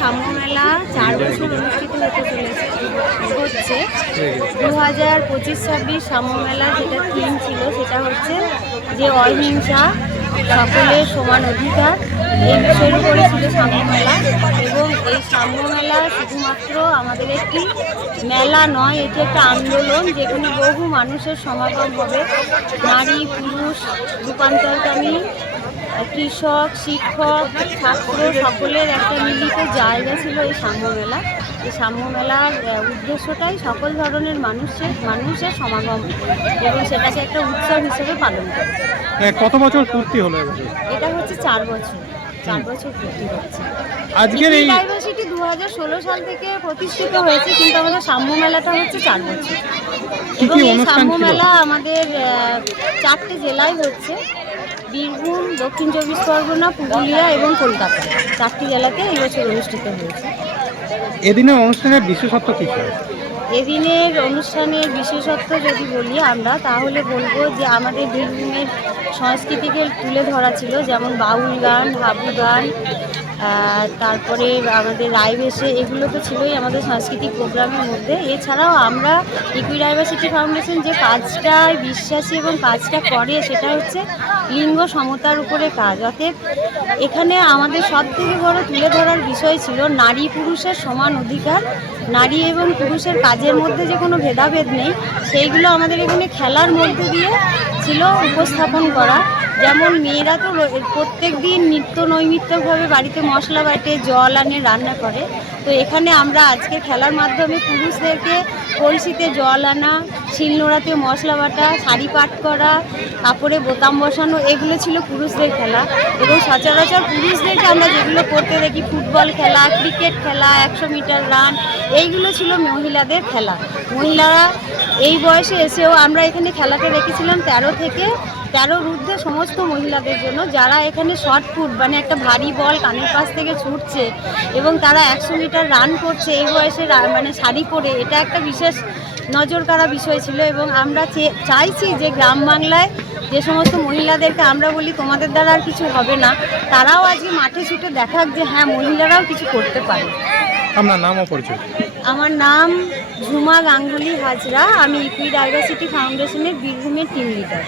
সাম্য মেলা 4 বছর অনুষ্ঠিত হচ্ছে 2025-26 সাম্য মেলা যেটা থিম ছিল সেটা হচ্ছে যে অহিংসা, সকলের সমান অধিকার, এই বিষয়ের উপরে ছিল সাম্য মেলা। এবং এই সাম্য মেলা শুধুমাত্র আমাদের একটি মেলা নয়, এটি একটা আন্দোলন যেখানে বহু মানুষের সমাগম হবে। নারী, পুরুষ, রূপান্তরকামী, কৃষক, শিক্ষক, ছাত্র সকলের একটা মিলিত জায়গা ছিল এই সাম্য মেলা। এই সাম্য মেলার উদ্দেশ্যটাই সকল ধরনের মানুষের সমাগম এবং সেটাকে একটা উৎসব হিসেবে পালন করে। কত বছর পূর্তি হলো এটা হচ্ছে 4 বছর পূর্তি হচ্ছে। আজকের এই ডাইভার্সিটি 2016 সাল থেকে প্রতিষ্ঠিত হয়েছে, কিন্তু আমাদের সাম্য মেলাটা হচ্ছে 4 বছর। এবং এই সাম্য মেলা আমাদের 4টে জেলায় হচ্ছে: বীরভূম, দক্ষিণ চব্বিশ পরগনা, পুরুলিয়া এবং কলকাতা। 4টি জেলাতে এই বছর অনুষ্ঠিত হয়েছে। এদিনের অনুষ্ঠানের বিশেষত্ব কী? এদিনের অনুষ্ঠানের বিশেষত্ব যদি বলি আমরা, তাহলে বলবো যে আমাদের বীরভূমের সংস্কৃতিকে তুলে ধরা ছিল, যেমন বাউল গান, হাবু গান, তারপরে আমাদের রায়বেশে, এগুলো তো ছিলই আমাদের সাংস্কৃতিক প্রোগ্রামের মধ্যে। এছাড়াও আমরা ইকুই ডাইভার্সিটি ফাউন্ডেশন যে কাজটায় বিশ্বাসী এবং কাজটা করে সেটা হচ্ছে লিঙ্গ সমতার উপরে কাজ। অতএব এখানে আমাদের সবথেকে বড় তুলে ধরার বিষয় ছিল নারী পুরুষের সমান অধিকার, নারী এবং পুরুষের কাজের মধ্যে যে কোনো ভেদাভেদ নেই, সেইগুলো আমাদের এখানে খেলার মধ্যে দিয়ে ছিল উপস্থাপন করা। যেমন মেয়েরা তো প্রত্যেক দিন নিত্য নৈমিত্তিকভাবে বাড়িতে মশলা বাটে, জল আনে, রান্না করে। তো এখানে আমরা আজকে খেলার মাধ্যমে পুরুষদেরকে কলসিতে জল আনা, শিলনোড়াতে মশলা বাটা, শাড়ি পাট করা, কাপড়ে বোতাম বসানো, এগুলো ছিল পুরুষদের খেলা। এবং সচরাচর পুরুষদেরকে আমরা যেগুলো করতে দেখি, ফুটবল খেলা, ক্রিকেট খেলা, 100 মিটার রান, এইগুলো ছিল মহিলাদের খেলা। মহিলারা এই বয়সে এসেও আমরা এখানে খেলাটা রেখেছিলাম 13 থেকে 13 ঊর্ধ্বে সমস্ত মহিলাদের জন্য, যারা এখানে শর্ট পুট মানে একটা ভারী বল কানের পাশ থেকে ছুটছে এবং তারা 100 মিটার রান করছে এই বয়সে, মানে শাড়ি পরে। এটা একটা বিশেষ নজর কাড়া বিষয় ছিল। এবং আমরা চাইছি যে গ্রাম বাংলায় যে সমস্ত মহিলাদেরকে আমরা বলি তোমাদের দ্বারা আর কিছু হবে না, তারাও আজকে মাঠে ছুটে দেখাক যে হ্যাঁ, মহিলারাও কিছু করতে পারে। আপনার নাম ও পরিচয়? আমার নাম ঝুমা গাঙ্গুলি হাজরা। আমি ইকুই ডাইভার্সিটি ফাউন্ডেশনের বীরভূমের টিম লিডার।